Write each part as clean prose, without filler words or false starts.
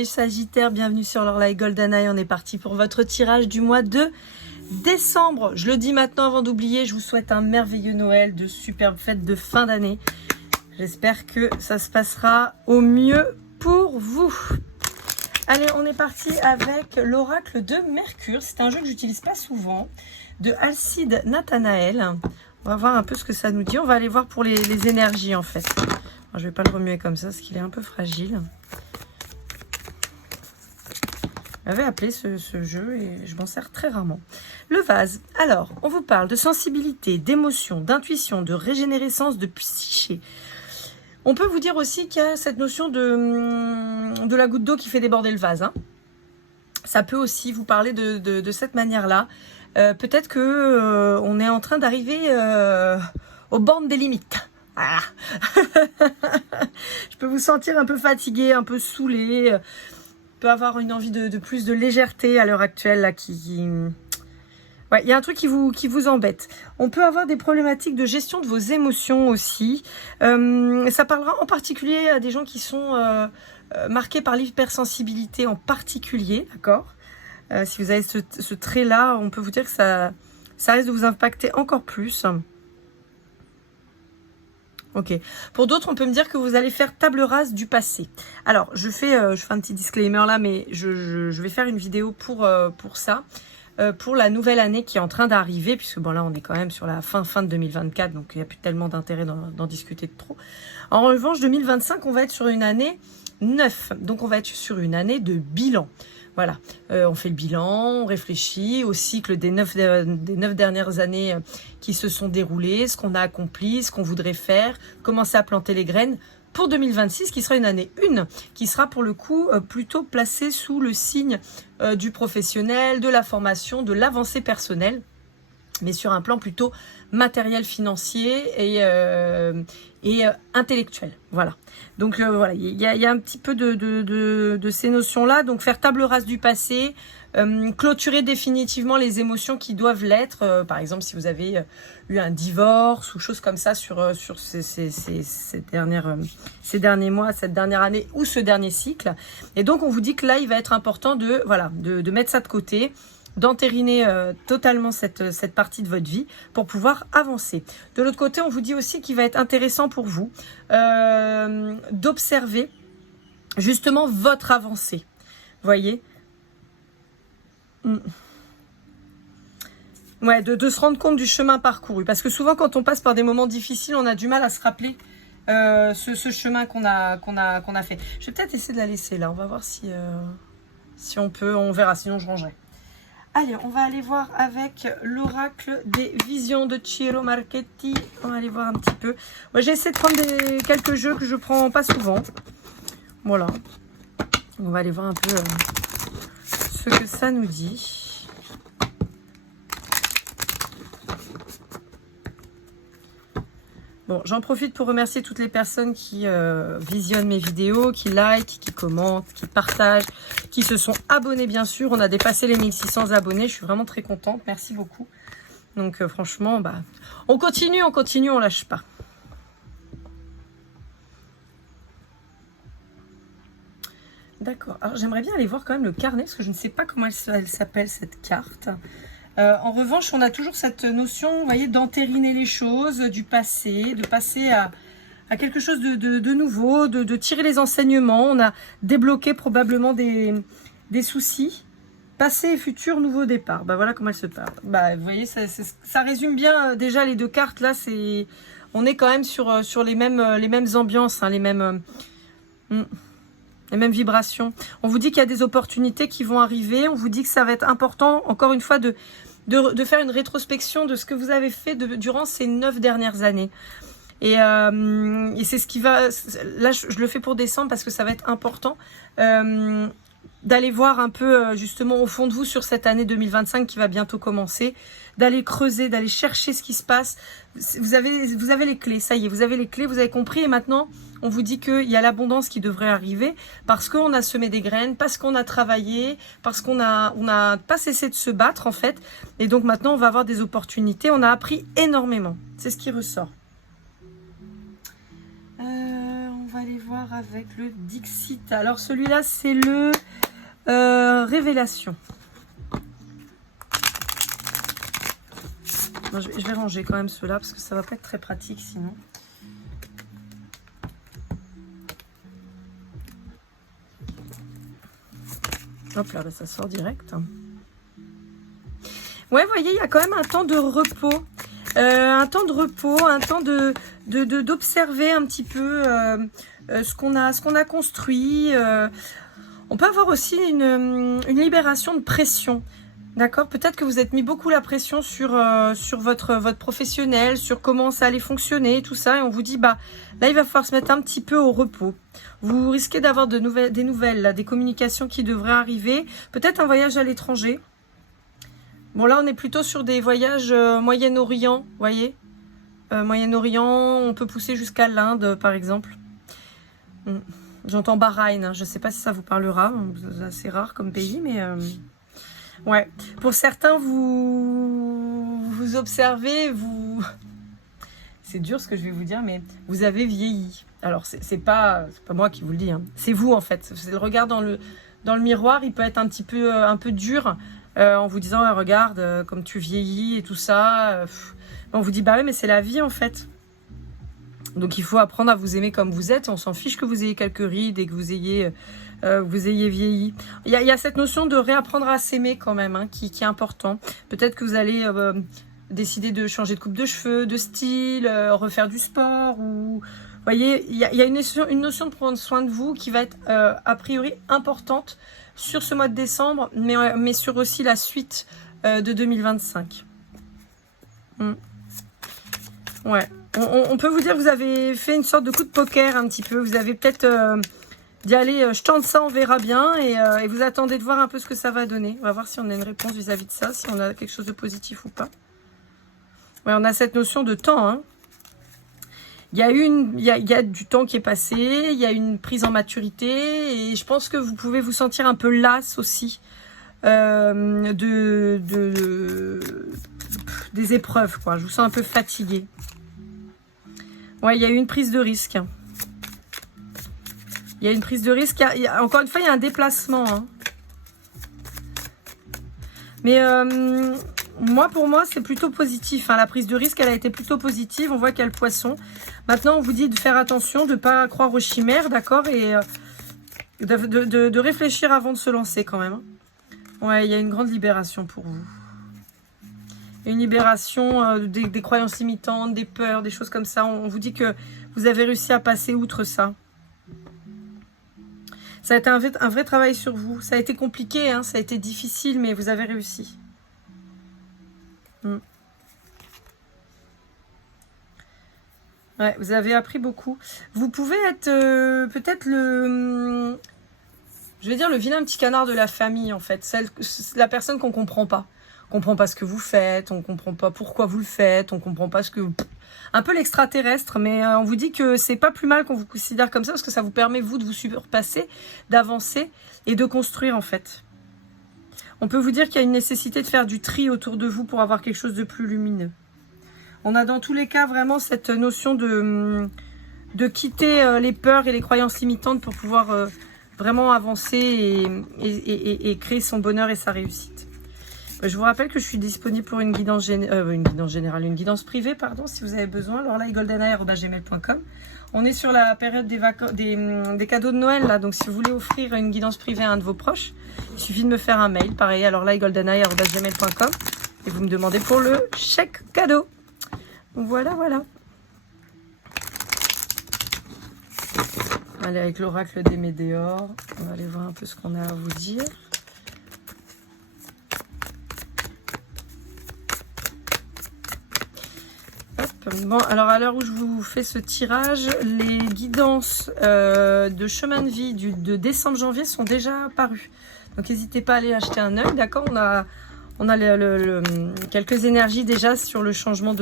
les Sagittaires, bienvenue sur l'Orlaï Golden Eye. On est parti pour votre tirage du mois de décembre. Je le dis maintenant avant d'oublier, je vous souhaite un merveilleux Noël, de superbes fêtes de fin d'année. J'espère que ça se passera au mieux pour vous. Allez, on est parti avec l'oracle de Mercure. C'est un jeu que j'utilise pas souvent, de Alcide Nathanaël. On va voir un peu ce que ça nous dit. On va aller voir pour les énergies en fait. Alors, je vais pas le remuer comme ça parce qu'il est un peu fragile. J'avais appelé ce jeu et je m'en sers très rarement. Le vase. Alors, on vous parle de sensibilité, d'émotion, d'intuition, de régénérescence, de psyché. On peut vous dire aussi qu'il y a cette notion de la goutte d'eau qui fait déborder le vase. Hein. Ça peut aussi vous parler de cette manière-là. Peut-être que on est en train d'arriver aux bornes des limites. Voilà. Je peux vous sentir un peu fatigué, un peu saoulé. Peut avoir une envie de plus de légèreté à l'heure actuelle là, ouais, il y a un truc qui vous embête. On peut avoir des problématiques de gestion de vos émotions aussi. Ça parlera en particulier à des gens qui sont marqués par l'hypersensibilité en particulier, d'accord. Si vous avez ce trait-là, on peut vous dire que ça risque de vous impacter encore plus. Ok. Pour d'autres, on peut me dire que vous allez faire table rase du passé. Alors, je fais un petit disclaimer là, mais je vais faire une vidéo pour ça, pour la nouvelle année qui est en train d'arriver, puisque bon là, on est quand même sur la fin de 2024, donc il n'y a plus tellement d'intérêt d'en discuter de trop. En revanche, 2025, on va être sur une année 9, donc on va être sur une année de bilan. Voilà, on fait le bilan, on réfléchit au cycle des 9 dernières années qui se sont déroulées, ce qu'on a accompli, ce qu'on voudrait faire, commencer à planter les graines pour 2026, qui sera une année 1, qui sera pour le coup plutôt placée sous le signe du professionnel, de la formation, de l'avancée personnelle, mais sur un plan plutôt matériel, financier et intellectuel. Voilà. Donc voilà, il y a un petit peu de ces notions-là. Donc faire table rase du passé, clôturer définitivement les émotions qui doivent l'être. Par exemple, si vous avez eu un divorce ou choses comme ça sur ces derniers mois, cette dernière année ou ce dernier cycle. Et donc, on vous dit que là, il va être important de mettre ça de côté, d'entériner totalement cette partie de votre vie pour pouvoir avancer. De l'autre côté, on vous dit aussi qu'il va être intéressant pour vous d'observer justement votre avancée. Voyez, ouais, de se rendre compte du chemin parcouru. Parce que souvent, quand on passe par des moments difficiles, on a du mal à se rappeler ce chemin qu'on a fait. Je vais peut-être essayer de la laisser là. On va voir si on peut. On verra, sinon je rangerai. Allez, on va aller voir avec l'oracle des visions de Ciro Marchetti. On va aller voir un petit peu. Moi, j'ai essayé de prendre quelques jeux que je prends pas souvent. Voilà. On va aller voir un peu ce que ça nous dit. Bon, j'en profite pour remercier toutes les personnes qui visionnent mes vidéos, qui likent, qui commentent, qui partagent, qui se sont abonnés bien sûr. On a dépassé les 1600 abonnés, je suis vraiment très contente, merci beaucoup. Donc franchement, on continue, on lâche pas. D'accord, alors j'aimerais bien aller voir quand même le carnet, parce que je ne sais pas comment elle s'appelle cette carte. En revanche, on a toujours cette notion, vous voyez, d'entériner les choses, du passé, de passer à quelque chose de nouveau, de tirer les enseignements. On a débloqué probablement des soucis. Passé et futur, nouveau départ. Voilà comment elle se parle. Vous voyez, ça résume bien déjà les deux cartes. Là, on est quand même sur les mêmes ambiances, hein, les mêmes vibrations. On vous dit qu'il y a des opportunités qui vont arriver. On vous dit que ça va être important, encore une fois, de faire une rétrospection de ce que vous avez fait durant ces 9 dernières années. Et c'est ce qui va... Là, je le fais pour décembre parce que ça va être important d'aller voir un peu justement au fond de vous sur cette année 2025 qui va bientôt commencer, d'aller creuser, d'aller chercher ce qui se passe. Vous avez les clés, ça y est, vous avez les clés, vous avez compris. Et maintenant, on vous dit qu'il y a l'abondance qui devrait arriver parce qu'on a semé des graines, parce qu'on a travaillé, parce qu'on a pas cessé de se battre en fait. Et donc maintenant, on va avoir des opportunités. On a appris énormément. C'est ce qui ressort. On va aller voir. voir avec le Dixit. Alors celui-là, c'est le Révélation. Bon, je vais ranger quand même ceux-là parce que ça va pas être très pratique sinon. Hop là, ça sort direct. Ouais, vous voyez, il y a quand même un temps de repos. Un temps de repos, un temps d'observer un petit peu ce qu'on a construit. On peut avoir aussi une libération de pression. D'accord? Peut-être que vous êtes mis beaucoup la pression sur votre professionnel, sur comment ça allait fonctionner, tout ça. Et on vous dit, bah là, il va falloir se mettre un petit peu au repos. Vous risquez d'avoir des nouvelles, là, des communications qui devraient arriver. Peut-être un voyage à l'étranger. Bon, là, on est plutôt sur des voyages Moyen-Orient, vous voyez. Moyen-Orient, on peut pousser jusqu'à l'Inde, par exemple. J'entends Bahreïn, hein. Je ne sais pas si ça vous parlera. C'est assez rare comme pays, mais... Ouais. Pour certains, vous observez, C'est dur ce que je vais vous dire, mais vous avez vieilli. Alors, c'est pas moi qui vous le dis, hein. C'est vous, en fait. C'est le regard dans le miroir, il peut être un peu dur, en vous disant, ah, regarde, comme tu vieillis et tout ça. On vous dit, bah oui, mais c'est la vie, en fait. Donc, il faut apprendre à vous aimer comme vous êtes. On s'en fiche que vous ayez quelques rides et que vous ayez vieilli. Il y a cette notion de réapprendre à s'aimer quand même, hein, qui est important. Peut-être que vous allez décider de changer de coupe de cheveux, de style, refaire du sport. Vous voyez, il y a une notion de prendre soin de vous qui va être a priori importante sur ce mois de décembre, mais sur aussi la suite de 2025. Ouais. On peut vous dire que vous avez fait une sorte de coup de poker un petit peu. Vous avez peut-être dit allez, je tente ça, on verra bien. Et vous attendez de voir un peu ce que ça va donner. On va voir si on a une réponse vis-à-vis de ça, si on a quelque chose de positif ou pas. Ouais, on a cette notion de temps, hein. Il y a du temps qui est passé, il y a une prise en maturité. Et je pense que vous pouvez vous sentir un peu lasse aussi des épreuves, quoi. Je vous sens un peu fatigué. Ouais, il y a eu une prise de risque. Il y a une prise de risque. Encore une fois, il y a un déplacement, hein. Mais pour moi, c'est plutôt positif, hein. La prise de risque, elle a été plutôt positive. On voit qu'il y a le poisson. Maintenant, on vous dit de faire attention, de ne pas croire aux chimères, d'accord? Et de réfléchir avant de se lancer quand même. Ouais, il y a une grande libération pour vous. Une libération des croyances limitantes, des peurs, des choses comme ça. On vous dit que vous avez réussi à passer outre ça. Ça a été un vrai travail sur vous. Ça a été compliqué, hein, ça a été difficile, mais vous avez réussi. Ouais, vous avez appris beaucoup. Vous pouvez être peut-être le vilain petit canard de la famille, en fait. La personne qu'on ne comprend pas. On comprend pas ce que vous faites, on comprend pas pourquoi vous le faites, on comprend pas ce que... Un peu l'extraterrestre, mais on vous dit que c'est pas plus mal qu'on vous considère comme ça, parce que ça vous permet, vous, de vous surpasser, d'avancer et de construire, en fait. On peut vous dire qu'il y a une nécessité de faire du tri autour de vous pour avoir quelque chose de plus lumineux. On a dans tous les cas vraiment cette notion de quitter les peurs et les croyances limitantes pour pouvoir vraiment avancer et créer son bonheur et sa réussite. Je vous rappelle que je suis disponible pour une guidance privée, pardon, si vous avez besoin. Alors là, goldeneye@gmail.com. On est sur la période des cadeaux de Noël, là. Donc, si vous voulez offrir une guidance privée à un de vos proches, il suffit de me faire un mail. Pareil, alors là, goldeneye@gmail.com. Et vous me demandez pour le chèque cadeau. Voilà, voilà. Allez, avec l'oracle des Médéors, on va aller voir un peu ce qu'on a à vous dire. Bon, alors à l'heure où je vous fais ce tirage, les guidances de chemin de vie de décembre-janvier sont déjà parues. Donc n'hésitez pas à aller acheter un œil, d'accord? On a quelques énergies déjà sur le changement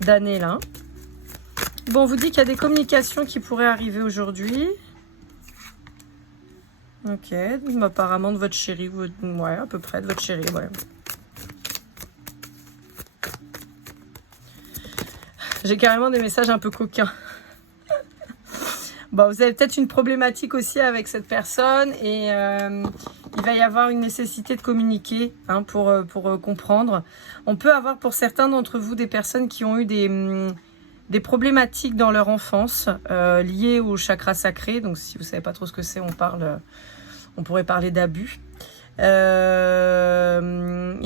d'année là. Bon, on vous dit qu'il y a des communications qui pourraient arriver aujourd'hui. Ok, apparemment de votre chéri, ouais, à peu près de votre chéri, ouais. J'ai carrément des messages un peu coquins. Bon, vous avez peut-être une problématique aussi avec cette personne et il va y avoir une nécessité de communiquer hein, pour comprendre. On peut avoir pour certains d'entre vous des personnes qui ont eu des problématiques dans leur enfance liées au chakra sacré. Donc si vous ne savez pas trop ce que c'est, on pourrait parler d'abus. Et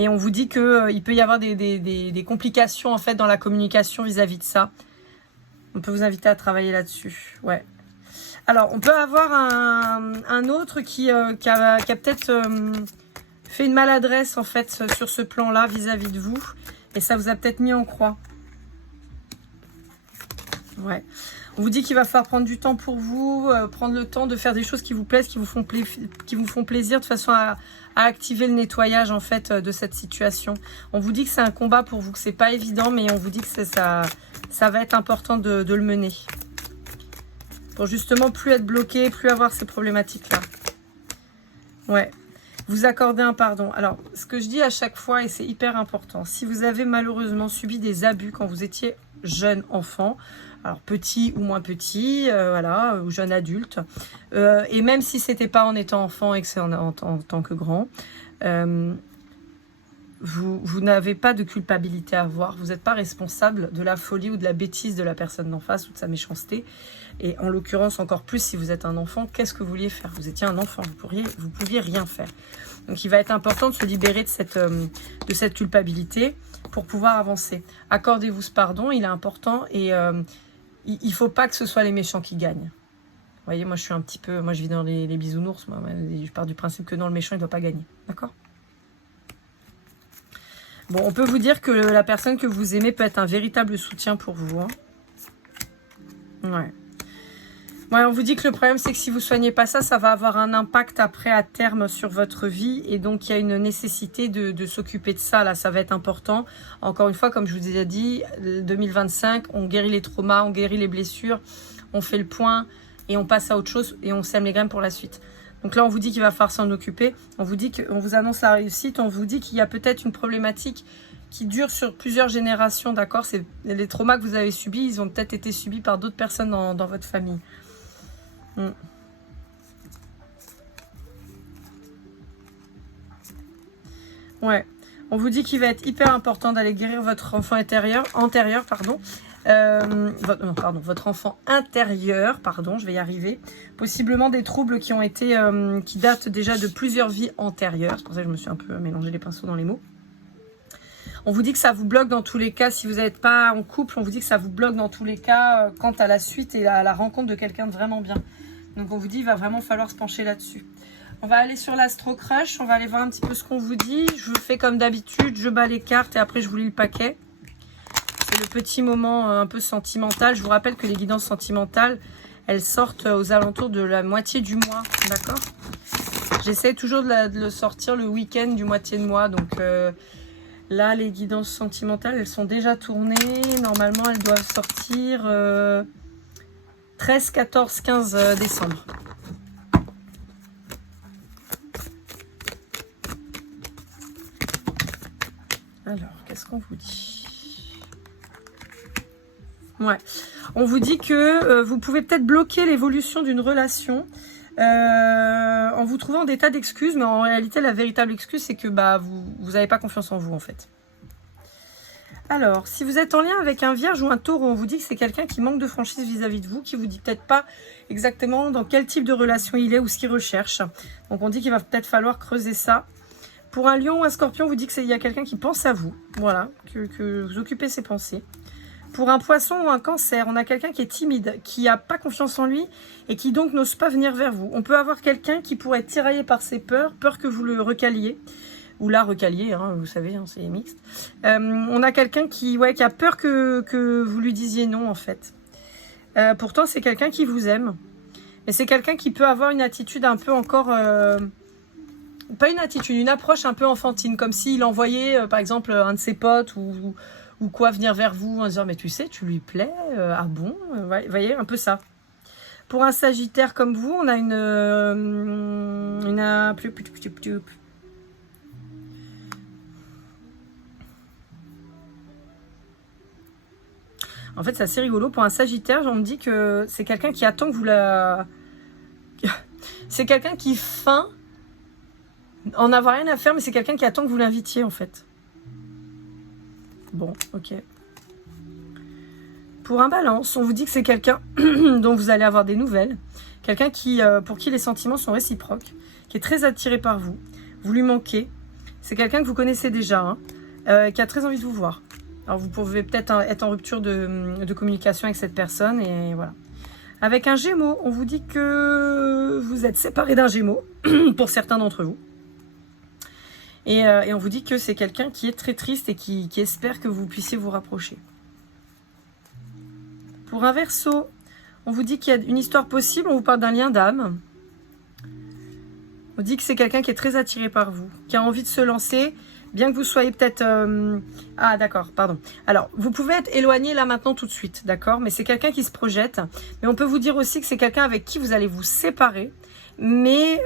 on vous dit qu'il peut y avoir des complications en fait dans la communication vis-à-vis de ça. On peut vous inviter à travailler là-dessus. Ouais. Alors, on peut avoir un autre qui a peut-être fait une maladresse en fait sur ce plan-là vis-à-vis de vous. Et ça vous a peut-être mis en croix. Ouais. On vous dit qu'il va falloir prendre du temps pour vous, prendre le temps de faire des choses qui vous plaisent, qui vous font plaisir de façon à activer le nettoyage en fait de cette situation. On vous dit que c'est un combat pour vous, que c'est pas évident, mais on vous dit que ça va être important de le mener. Pour justement plus être bloqué, plus avoir ces problématiques-là. Ouais. Vous accordez un pardon. Alors, ce que je dis à chaque fois, et c'est hyper important, si vous avez malheureusement subi des abus quand vous étiez jeune enfant, alors petit ou moins petit, voilà, ou jeune adulte, et même si c'était pas en étant enfant et que c'est en tant que grand, vous n'avez pas de culpabilité à avoir, vous n'êtes pas responsable de la folie ou de la bêtise de la personne d'en face ou de sa méchanceté. Et en l'occurrence, encore plus si vous êtes un enfant, qu'est-ce que vous vouliez faire? Vous étiez un enfant, vous pouviez rien faire. Donc il va être important de se libérer de cette culpabilité pour pouvoir avancer. Accordez-vous ce pardon, il est important et il ne faut pas que ce soit les méchants qui gagnent. Vous voyez, moi je suis un petit peu, moi je vis dans les bisounours, moi, je pars du principe que non, le méchant il ne doit pas gagner. D'accord? Bon, on peut vous dire que la personne que vous aimez peut être un véritable soutien pour vous. Hein. Ouais. Ouais, on vous dit que le problème, c'est que si vous ne soignez pas ça, ça va avoir un impact après à terme sur votre vie. Et donc, il y a une nécessité de s'occuper de ça. Là, ça va être important. Encore une fois, comme je vous ai dit, 2025, on guérit les traumas, on guérit les blessures, on fait le point et on passe à autre chose et on sème les graines pour la suite. Donc là, on vous dit qu'il va falloir s'en occuper. On vous dit qu'on vous annonce la réussite. On vous dit qu'il y a peut-être une problématique qui dure sur plusieurs générations, d'accord? C'est les traumas que vous avez subis, ils ont peut-être été subis par d'autres personnes dans votre famille. Ouais. On vous dit qu'il va être hyper important d'aller guérir votre enfant antérieur, pardon. Votre enfant intérieur, pardon, je vais y arriver. Possiblement des troubles qui ont été, qui datent déjà de plusieurs vies antérieures. C'est pour ça que je me suis un peu mélangé les pinceaux dans les mots. On vous dit que ça vous bloque dans tous les cas. Si vous n'êtes pas en couple, on vous dit que ça vous bloque dans tous les cas quant à la suite et à la rencontre de quelqu'un de vraiment bien. Donc on vous dit qu'il va vraiment falloir se pencher là-dessus. On va aller sur l'Astro Crush. On va aller voir un petit peu ce qu'on vous dit. Je fais comme d'habitude. Je bats les cartes et après je vous lis le paquet. C'est le petit moment un peu sentimental. Je vous rappelle que les guidances sentimentales, elles sortent aux alentours de la moitié du mois. D'accord? J'essaie toujours de le sortir le week-end du moitié de mois. Donc là, les guidances sentimentales, elles sont déjà tournées. Normalement, elles doivent sortir 13, 14, 15 décembre. Alors, qu'est-ce qu'on vous dit? Ouais. On vous dit que vous pouvez peut-être bloquer l'évolution d'une relation en vous trouvant des tas d'excuses, mais en réalité, la véritable excuse, c'est que vous n'avez pas confiance en vous, en fait. Alors, si vous êtes en lien avec un vierge ou un taureau, on vous dit que c'est quelqu'un qui manque de franchise vis-à-vis de vous, qui vous dit peut-être pas exactement dans quel type de relation il est ou ce qu'il recherche. Donc, on dit qu'il va peut-être falloir creuser ça. Pour un lion ou un scorpion, on vous dit qu'il y a quelqu'un qui pense à vous. Voilà, que vous occupez ses pensées. Pour un poisson ou un cancer, on a quelqu'un qui est timide, qui n'a pas confiance en lui et qui donc n'ose pas venir vers vous. On peut avoir quelqu'un qui pourrait être tiraillé par ses peurs, peur que vous le recaliez. Ou la recalier, hein, vous savez, hein, c'est mixte. On a quelqu'un qui a peur que vous lui disiez non, en fait. Pourtant, c'est quelqu'un qui vous aime. Mais c'est quelqu'un qui peut avoir une attitude un peu encore... pas une attitude, une approche un peu enfantine. Comme s'il envoyait, par exemple, un de ses potes ou quoi venir vers vous en disant « Mais tu sais, tu lui plais ah bon ?» Vous voyez, un peu ça. Pour un Sagittaire comme vous, on a En fait, c'est assez rigolo. Pour un Sagittaire, on me dit que c'est quelqu'un qui attend que vous la... c'est quelqu'un qui feint en avoir rien à faire, mais c'est quelqu'un qui attend que vous l'invitiez, en fait. Bon, ok. Pour un Balance, on vous dit que c'est quelqu'un dont vous allez avoir des nouvelles. Quelqu'un qui, pour qui les sentiments sont réciproques, qui est très attiré par vous. Vous lui manquez. C'est quelqu'un que vous connaissez déjà, hein, qui a très envie de vous voir. Alors, vous pouvez peut-être être en rupture de communication avec cette personne, et voilà. Avec un Gémeaux, on vous dit que vous êtes séparé d'un Gémeaux, pour certains d'entre vous. Et on vous dit que c'est quelqu'un qui est très triste et qui espère que vous puissiez vous rapprocher. Pour un Verseau, on vous dit qu'il y a une histoire possible, on vous parle d'un lien d'âme. On vous dit que c'est quelqu'un qui est très attiré par vous, qui a envie de se lancer, bien que vous soyez peut-être... Ah d'accord, pardon. Alors, vous pouvez être éloigné là maintenant tout de suite, d'accord? Mais c'est quelqu'un qui se projette. Mais on peut vous dire aussi que c'est quelqu'un avec qui vous allez vous séparer, mais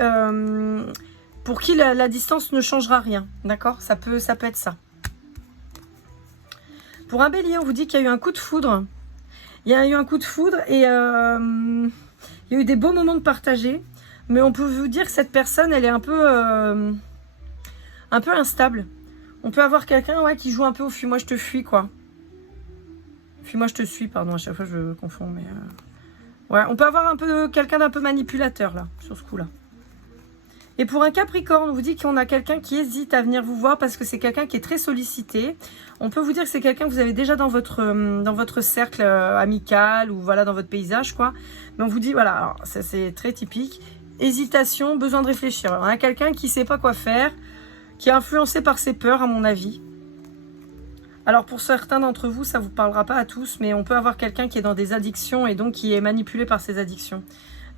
pour qui la distance ne changera rien, d'accord? Ça peut être ça. Pour un Bélier, on vous dit qu'il y a eu un coup de foudre. Il y a eu un coup de foudre et il y a eu des beaux moments de partager. Mais on peut vous dire que cette personne, elle est un peu instable. On peut avoir quelqu'un qui joue un peu au fuis-moi je te fuis, quoi. Fuis-moi je te suis, pardon, à chaque fois je confonds. Mais ouais, on peut avoir un peu quelqu'un d'un peu manipulateur, là, sur ce coup-là. Et pour un Capricorne, on vous dit qu'on a quelqu'un qui hésite à venir vous voir parce que c'est quelqu'un qui est très sollicité. On peut vous dire que c'est quelqu'un que vous avez déjà dans votre cercle amical ou voilà dans votre paysage, quoi. Mais on vous dit, voilà, alors, ça c'est très typique. Hésitation, besoin de réfléchir. On a quelqu'un qui ne sait pas quoi faire, qui est influencé par ses peurs, à mon avis. Alors pour certains d'entre vous, ça ne vous parlera pas à tous, mais on peut avoir quelqu'un qui est dans des addictions et donc qui est manipulé par ses addictions.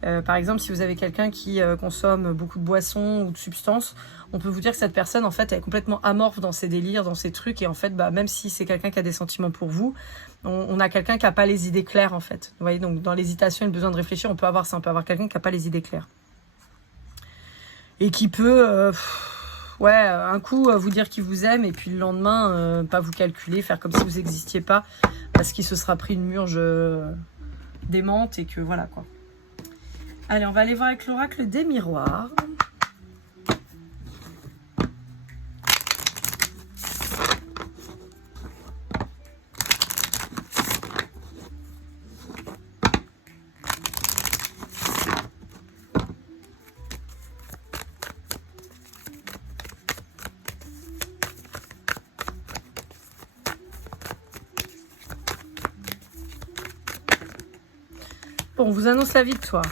Par exemple, si vous avez quelqu'un qui consomme beaucoup de boissons ou de substances, on peut vous dire que cette personne, en fait, elle est complètement amorphe dans ses délires, dans ses trucs. Et en fait, même si c'est quelqu'un qui a des sentiments pour vous, on a quelqu'un qui n'a pas les idées claires, en fait. Vous voyez, donc dans l'hésitation et le besoin de réfléchir, on peut avoir ça. On peut avoir quelqu'un qui n'a pas les idées claires. Et qui peut, un coup, vous dire qu'il vous aime, et puis le lendemain, pas vous calculer, faire comme si vous n'existiez pas, parce qu'il se sera pris une murge démente, et que voilà, quoi. Allez, on va aller voir avec l'oracle des miroirs. Bon, on vous annonce la victoire.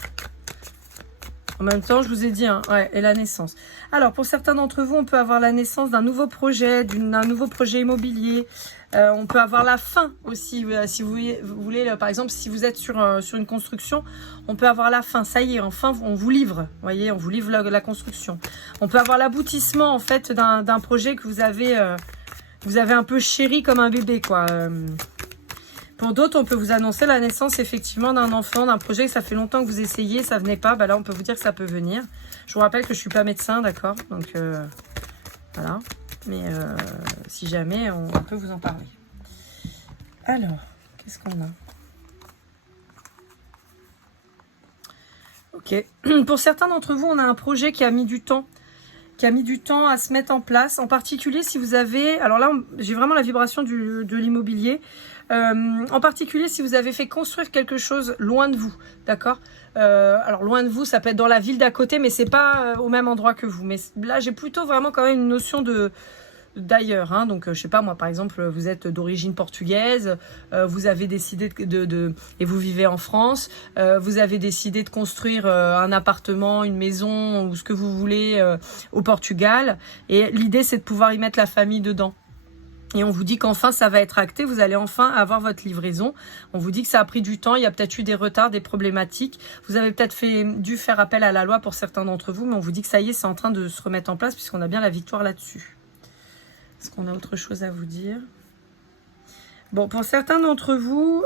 En même temps, je vous ai dit, hein, ouais, et la naissance. Alors, pour certains d'entre vous, on peut avoir la naissance d'un nouveau projet, d'un nouveau projet immobilier. On peut avoir la fin aussi, si vous voulez, par exemple, si vous êtes sur une construction, on peut avoir la fin. Ça y est, enfin, on vous livre, vous voyez, on vous livre la construction. On peut avoir l'aboutissement, en fait, d'un projet que vous avez un peu chéri comme un bébé, quoi. Pour d'autres, on peut vous annoncer la naissance effectivement d'un enfant, d'un projet que ça fait longtemps que vous essayez, ça venait pas. Bah là, on peut vous dire que ça peut venir. Je vous rappelle que je suis pas médecin, d'accord? Donc voilà. Mais si jamais, on peut vous en parler. Alors, qu'est-ce qu'on a? Ok. Pour certains d'entre vous, on a un projet qui a mis du temps. À se mettre en place, en particulier si vous avez, alors là j'ai vraiment la vibration de l'immobilier, en particulier si vous avez fait construire quelque chose loin de vous, d'accord, alors loin de vous, ça peut être dans la ville d'à côté, mais c'est pas au même endroit que vous, mais là j'ai plutôt vraiment quand même une notion d'ailleurs, hein. Donc je sais pas moi, par exemple vous êtes d'origine portugaise, vous avez décidé et vous vivez en France, vous avez décidé de construire un appartement, une maison ou ce que vous voulez au Portugal, et l'idée c'est de pouvoir y mettre la famille dedans. Et on vous dit qu'enfin ça va être acté, vous allez enfin avoir votre livraison. On vous dit que ça a pris du temps, il y a peut-être eu des retards, des problématiques. Vous avez peut-être dû faire appel à la loi pour certains d'entre vous, mais on vous dit que ça y est, c'est en train de se remettre en place puisqu'on a bien la victoire là-dessus. Est-ce qu'on a autre chose à vous dire? Bon, pour certains d'entre vous,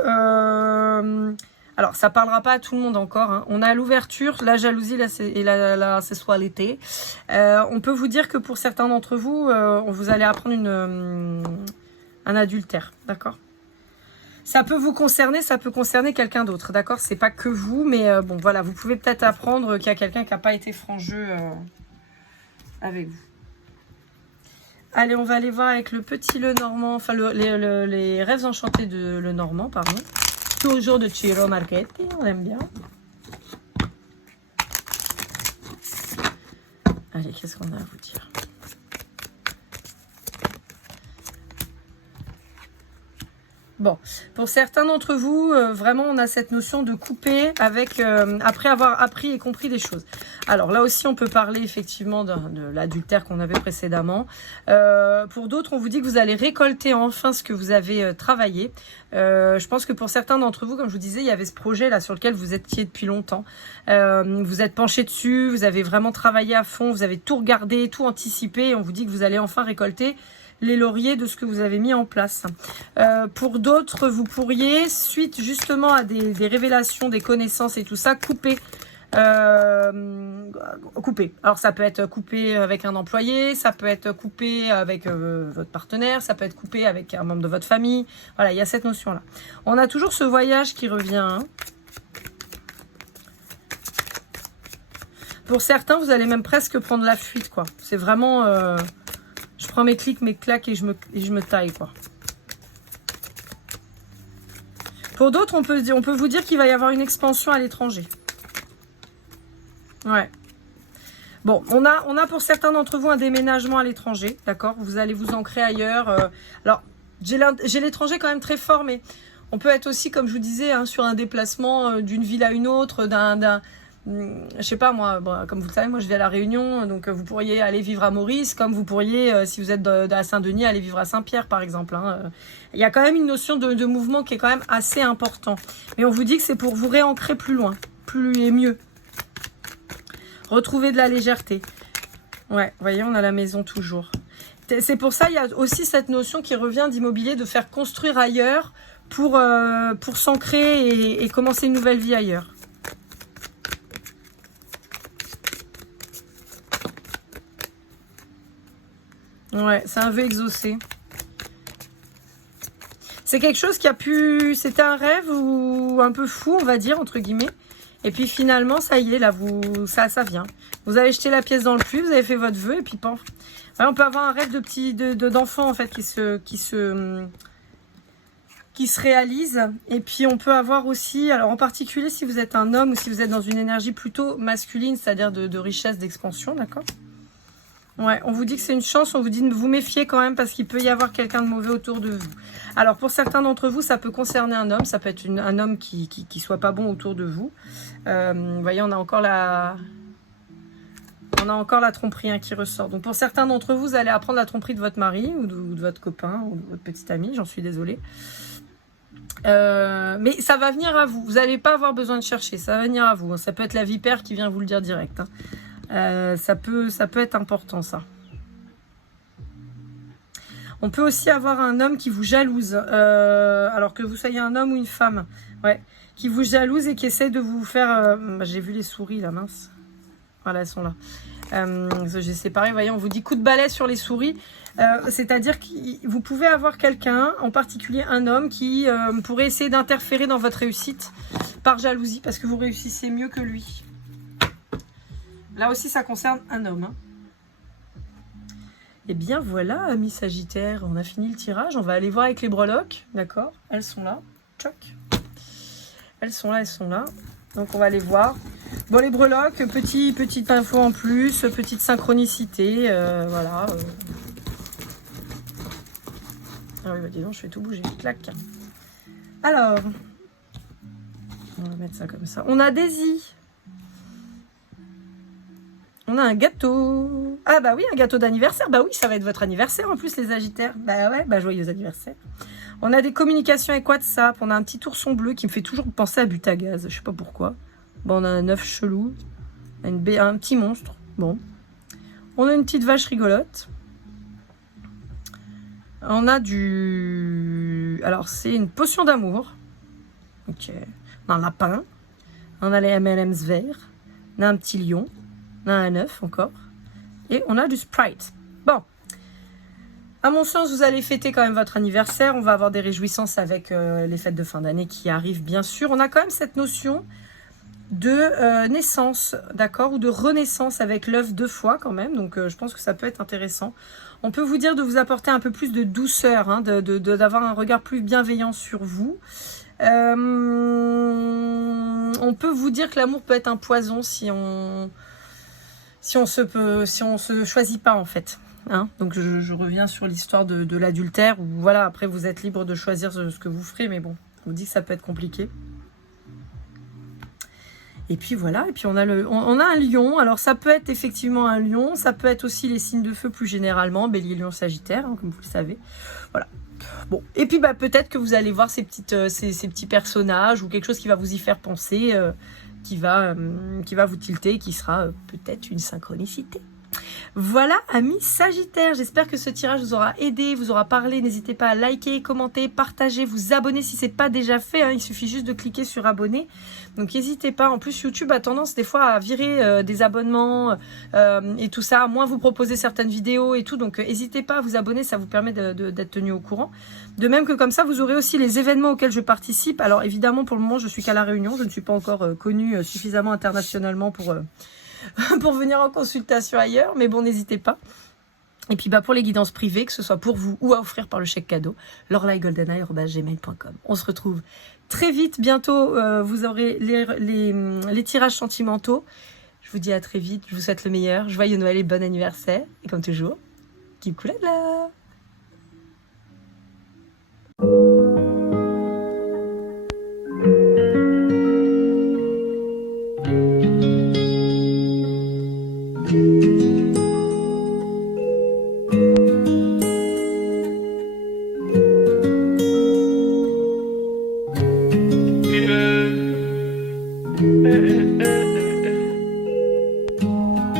alors ça parlera pas à tout le monde encore, hein. On a l'ouverture, la jalousie et la sexualité. On peut vous dire que pour certains d'entre vous, vous allez apprendre un adultère, d'accord? Ça peut vous concerner, ça peut concerner quelqu'un d'autre, d'accord? C'est pas que vous, mais bon, voilà, vous pouvez peut-être apprendre qu'il y a quelqu'un qui n'a pas été franc jeu avec vous. Allez, on va aller voir avec le petit Lenormand, enfin les rêves enchantés de Lenormand, pardon. Toujours de Ciro Marchetti, on aime bien. Allez, qu'est-ce qu'on a à vous dire? Bon, pour certains d'entre vous, vraiment, on a cette notion de couper avec après avoir appris et compris des choses. Alors là aussi, on peut parler effectivement de l'adultère qu'on avait précédemment. Pour d'autres, on vous dit que vous allez récolter enfin ce que vous avez travaillé. Je pense que pour certains d'entre vous, comme je vous disais, il y avait ce projet là sur lequel vous étiez depuis longtemps. Vous êtes penché dessus, vous avez vraiment travaillé à fond, vous avez tout regardé, tout anticipé. Et on vous dit que vous allez enfin récolter les lauriers de ce que vous avez mis en place. Pour d'autres, vous pourriez, suite justement à des révélations, des connaissances et tout ça, couper. Couper. Alors ça peut être coupé avec un employé, ça peut être coupé avec votre partenaire, ça peut être coupé avec un membre de votre famille. Voilà, il y a cette notion-là. On a toujours ce voyage qui revient. Hein. Pour certains, vous allez même presque prendre la fuite, quoi. C'est vraiment... je prends mes clics, mes claques et je me taille, quoi. Pour d'autres, on peut vous dire qu'il va y avoir une expansion à l'étranger. Ouais. Bon, on a pour certains d'entre vous un déménagement à l'étranger, d'accord? Vous allez vous ancrer ailleurs. Alors, j'ai l'étranger quand même très fort, mais on peut être aussi, comme je vous disais, hein, sur un déplacement d'une ville à une autre, je sais pas moi, bon, comme vous le savez, moi je vis à La Réunion, donc vous pourriez aller vivre à Maurice, comme vous pourriez, si vous êtes à Saint-Denis, aller vivre à Saint-Pierre par exemple. Hein. Il y a quand même une notion de mouvement qui est quand même assez important. Mais on vous dit que c'est pour vous réancrer plus loin, plus et mieux. Retrouver de la légèreté. Ouais, vous voyez, on a la maison toujours. C'est pour ça, il y a aussi cette notion qui revient d'immobilier, de faire construire ailleurs pour s'ancrer et commencer une nouvelle vie ailleurs. Ouais, c'est un vœu exaucé. C'est quelque chose qui a pu... C'était un rêve ou un peu fou, on va dire, entre guillemets. Et puis finalement, ça y est, là, ça vient. Vous avez jeté la pièce dans le puits, vous avez fait votre vœu, et puis paf. On peut avoir un rêve d'enfant, en fait, qui se réalise. Et puis on peut avoir aussi, alors en particulier si vous êtes un homme ou si vous êtes dans une énergie plutôt masculine, c'est-à-dire de richesse, d'expansion, d'accord ? Ouais, on vous dit que c'est une chance, on vous dit de vous méfier quand même parce qu'il peut y avoir quelqu'un de mauvais autour de vous. Alors pour certains d'entre vous, ça peut concerner un homme, ça peut être un homme qui soit pas bon autour de vous. Vous voyez, on a encore la tromperie hein, qui ressort. Donc pour certains d'entre vous, vous allez apprendre la tromperie de votre mari ou de votre copain ou de votre petit ami, j'en suis désolée. Mais ça va venir à vous, vous n'allez pas avoir besoin de chercher, ça va venir à vous. Ça peut être la vipère qui vient vous le dire direct. Hein. Ça peut être important ça. On peut aussi avoir un homme qui vous jalouse, alors que vous soyez un homme ou une femme, ouais, qui vous jalouse et qui essaie de vous faire... j'ai vu les souris là, mince. Voilà, elles sont là. J'ai séparé, vous voyez, on vous dit coup de balai sur les souris. C'est-à-dire que vous pouvez avoir quelqu'un, en particulier un homme, qui pourrait essayer d'interférer dans votre réussite par jalousie, parce que vous réussissez mieux que lui. Là aussi, ça concerne un homme. Hein. Et bien voilà, amis Sagittaires, on a fini le tirage. On va aller voir avec les breloques, d'accord? Elles sont là. Tchoc. Elles sont là, elles sont là. Donc on va les voir. Bon, les breloques, petite info en plus, petite synchronicité, voilà. Ah oui, bah dis donc, je fais tout bouger. Clac. Alors, on va mettre ça comme ça. On a Daisy. On a un gâteau. Ah bah oui, un gâteau d'anniversaire. Bah oui, ça va être votre anniversaire en plus, les Sagittaires. Bah ouais, bah joyeux anniversaire. On a des communications avec WhatsApp. On a un petit ourson bleu qui me fait toujours penser à Butagaz. Je sais pas pourquoi. Bon, on a un œuf chelou. Un petit monstre. Bon. On a une petite vache rigolote. On a du... Alors, c'est une potion d'amour. Ok. On a un lapin. On a les M&M's verts. On a un petit lion. On a un œuf encore. Et on a du Sprite. Bon. À mon sens, vous allez fêter quand même votre anniversaire. On va avoir des réjouissances avec les fêtes de fin d'année qui arrivent, bien sûr. On a quand même cette notion de naissance, d'accord, ou de renaissance avec l'œuf 2 fois quand même. Donc, je pense que ça peut être intéressant. On peut vous dire de vous apporter un peu plus de douceur, hein, d'avoir un regard plus bienveillant sur vous. On peut vous dire que l'amour peut être un poison si on se choisit pas en fait. Hein, donc je reviens sur l'histoire de l'adultère où voilà, après vous êtes libre de choisir ce que vous ferez, mais bon, je vous dis que ça peut être compliqué. Et puis voilà, et puis on a un lion. Alors ça peut être effectivement un lion, ça peut être aussi les signes de feu plus généralement, bélier, lion, sagittaire, hein, comme vous le savez. Voilà. Bon, et puis bah peut-être que vous allez voir ces petits personnages ou quelque chose qui va vous y faire penser, qui va vous tilter, qui sera peut-être une synchronicité. Voilà, amis Sagittaires, j'espère que ce tirage vous aura aidé, vous aura parlé. N'hésitez pas à liker, commenter, partager, vous abonner si ce n'est pas déjà fait, hein. Il suffit juste de cliquer sur abonner. Donc n'hésitez pas, en plus YouTube a tendance des fois à virer des abonnements et tout ça, moins vous proposer certaines vidéos et tout. Donc n'hésitez pas à vous abonner, ça vous permet d'être tenu au courant. De même que comme ça, vous aurez aussi les événements auxquels je participe. Alors évidemment, pour le moment, je suis qu'à La Réunion, je ne suis pas encore connue suffisamment internationalement pour venir en consultation ailleurs, mais bon, n'hésitez pas. Et puis bah pour les guidances privées, que ce soit pour vous ou à offrir par le chèque cadeau, lorlaigoldeneye@gmail.com. On se retrouve très vite, bientôt vous aurez les tirages sentimentaux. Je vous dis à très vite, je vous souhaite le meilleur, joyeux Noël et bon anniversaire. Et comme toujours, keep cool and love.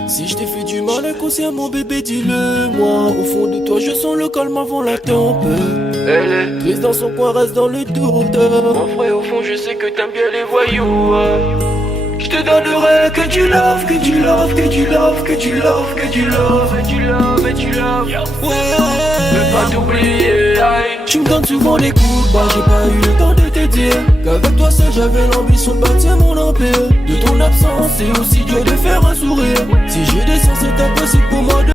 Si je t'ai fait du mal inconsciemment bébé dis-le moi. Au fond de toi je sens le calme avant la tempête. Elle est triste dans son coin, reste dans le doute. Mon frère au fond je sais que t'aimes bien les voyous. Je te donnerai que du love, que du love, que du love, que du love, que du love, et du love, et du love. Ouais, veux pas t'oublier. Tu me donnes souvent les coups de barre, j'ai pas eu le temps de te dire qu'avec toi seul j'avais l'ambition de bâtir mon empire. De ton absence c'est aussi dur de faire un sourire. Si j'ai des sens c'est impossible pour moi de